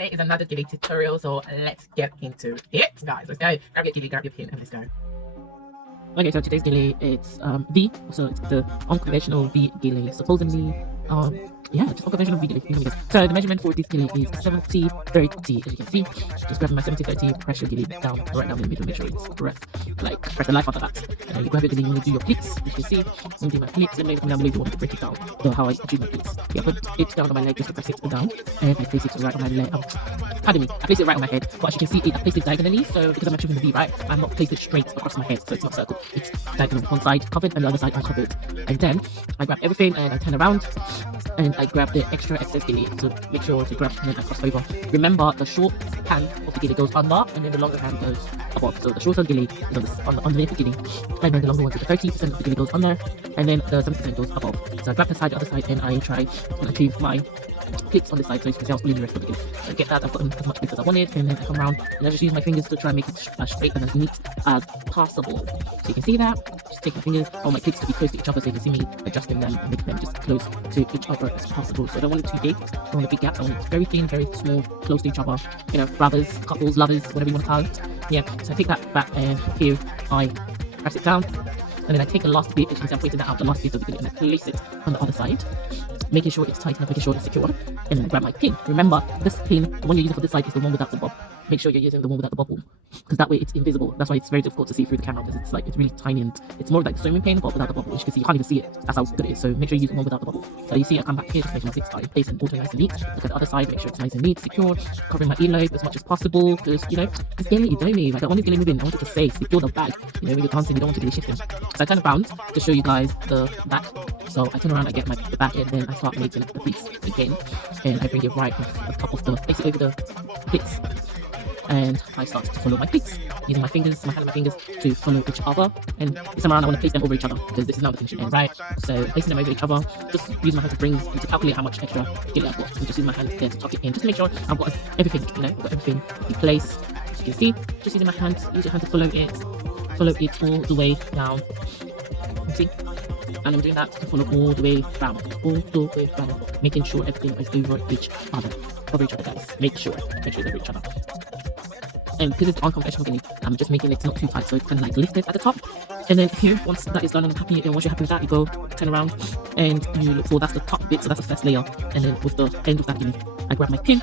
today is another Gele tutorial, so let's get into it, guys. Let's go. Grab your Gele, grab your pin, and let's go. Okay, so today's Gele, it's V, so it's the unconventional V Gele. Supposedly, yeah, just unconventional V Gele. So the measurement for this Gele is 70-30. As you can see, just grab my 70-30, press your Gele down, right down in the middle, make sure it's correct. Like, press the life after that. And then you grab your Gele, you want to do your pleats. As you can see, I'm going to do my pleats, and maybe down below if you want to break it down. So how I do my pleats. Yeah, put it down on my leg, just to press it down, and I place it right on my leg. Pardon me, I place it right on my head, but as you can see, I place it diagonally, so because I'm achieving the V, right, I'm not placed it straight across my head, so it's not circle. It's diagonal, one side covered and the other side uncovered. And then I grab everything and I turn around and I grab the extra excess Gele, so make sure to grab and then I cross over. Remember, the short hand of the Gele goes under and then the longer hand goes above. So the shorter Gele is underneath the Gele, and then the longer one, so the 30% of the Gele goes under and then the 70% goes above. So I grab the side, the other side, and I try to achieve my pleats on this side, so you can see I was pulling the rest of the Gele. So I get that, I've gotten as much pleats as I wanted, and then I come around and I just use my fingers to try and make it as straight and as neat as possible. So you can see that, just take my fingers, I want my pleats to be close to each other so you can see me adjusting them and making them just close to each other as possible. So I don't want it too big, I don't want a big gap, I want it very thin, very small, close to each other, you know, brothers, couples, lovers, whatever you want to call it. Yeah, so I take that back and here I press it down, and then I take the last bit, as you can see I'm pointing that out, the last bit of the Gele, and I place it on the other side, making sure it's tight enough, making sure it's secure, and then I grab my pin. Remember, this pin, the one you're using for this side is the one without the bob. Make sure you're using the one without the bubble, because that way it's invisible. That's why it's very difficult to see through the camera, because it's like, it's really tiny and it's more like the swimming pin, but without the bubble. As you can see, you can't even see it. That's how good it is. So make sure you use the one without the bubble. So you see, I come back here, just make sure my pleats are in place and all nice and neat. Look at the other side, make sure it's nice and neat, secure, covering my earlobe as much as possible, because, you know, it's Gele, you know me. I don't want it Gele moving. I want it to stay, secure the bag. You know, when you're dancing, you don't want it to be shifting. So I turn around to show you guys the back. So I turn around, I get the back, and then I start making the pleats again, and I bring it right on top of the, place it over the pleats, and I start to follow my pleats using my fingers, my hand and my fingers to follow each other. And this time around I want to place them over each other, because this is now the finishing end, right? So placing them over each other, just use my hand to calculate how much extra Gele I've got, and just use my hand there to tuck it in, just to make sure I've got everything, you know, I've got everything in place. As you can see, just using my hand, use your hand to follow it all the way down. You see? And I'm doing that to follow all the way round, making sure everything is over each other, guys. Make sure it's over each other. And because it's unconventional Gele, I'm just making it not too tight, so it's kind of like lifted at the top. And then here, once that is done and I'm happy, and once you're happy with that, you go turn around and you look for, that's the top bit, so that's the first layer. And then with the end of that Gele, I grab my pin.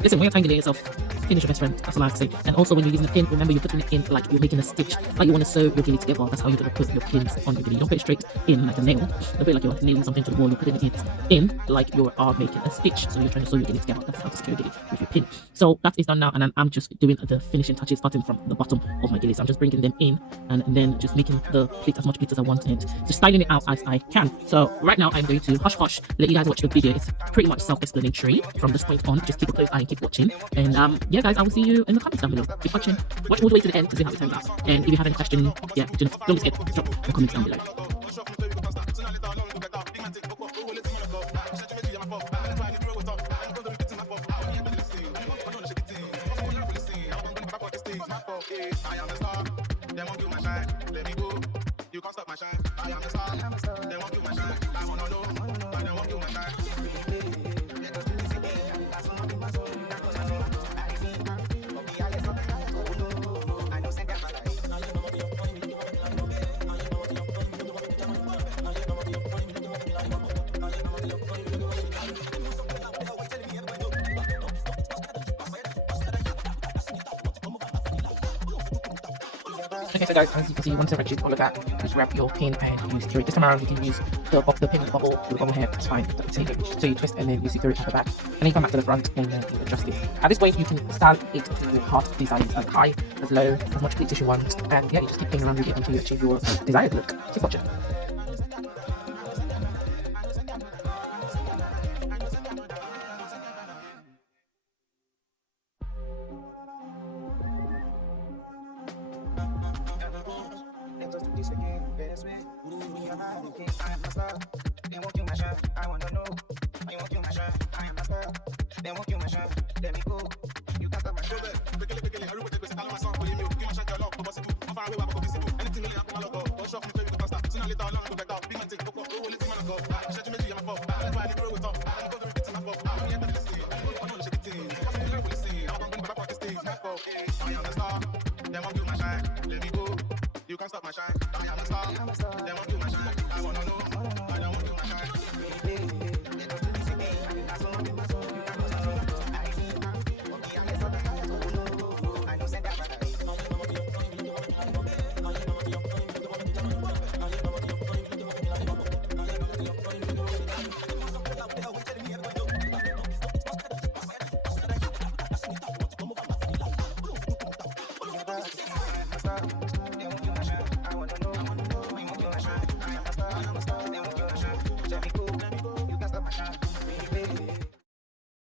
Listen, when you're tying Gele yourself, pin is your best friend. That's all I have to say. And also, when you're using a pin, remember you're putting it in like you're making a stitch, like you want to sew your Gele together. That's how you're going to put your pins on your Gele. You don't put it straight in like a nail. Don't put it like you're nailing something to the wall. You're putting it in like you are making a stitch. So you're trying to sew your Gele together. That's how to sew your Gele with your pin. So that is done now, and I'm just doing the finishing touches, starting from the bottom of my Gele. So I'm just bringing them in, and then just making the pleat as much pleat as I want, and just styling it out as I can. So right now I'm going to hush, let you guys watch the video. It's pretty much self-explanatory from this point on. Just keep a close eye and keep watching. And yeah, guys, I will see you in the comments down below. Keep watching. Watch all the way to the end to see how it turns out. And if you have any questions, yeah, don't be scared. Drop the comments down below. You can't stop my shine. I am the star. They won't kill my shine. I wanna know. They won't kill my shine. Okay, so guys, as you can see, once I've achieved all of that, just grab your pin and you secure it. This time around, you can use the pin with the bubble with the bubble hair. It's fine. So you twist and then you secure it at the back, and then you come back to the front and then you adjust it. At this point, you can style it to half designs, like high, as low, as much pleats as you want, and yeah, you just keep playing around with it until you achieve your desired look. Keep watching. This again, better sweat. Me and my okay, I am the star. They won't kill my shine. I wanna know. They won't kill my shine. I am the star. They won't kill my shine. Let me go. You can't stop my shine. Anything I am a star. They want to my shine. Let me go. You can't stop my shine. I am a star. They want to my shine. I wanna know. I don't want to my shine. They don't really see me. That's all. You can't go so. I see. Okay, I'm a star. I know send that brother.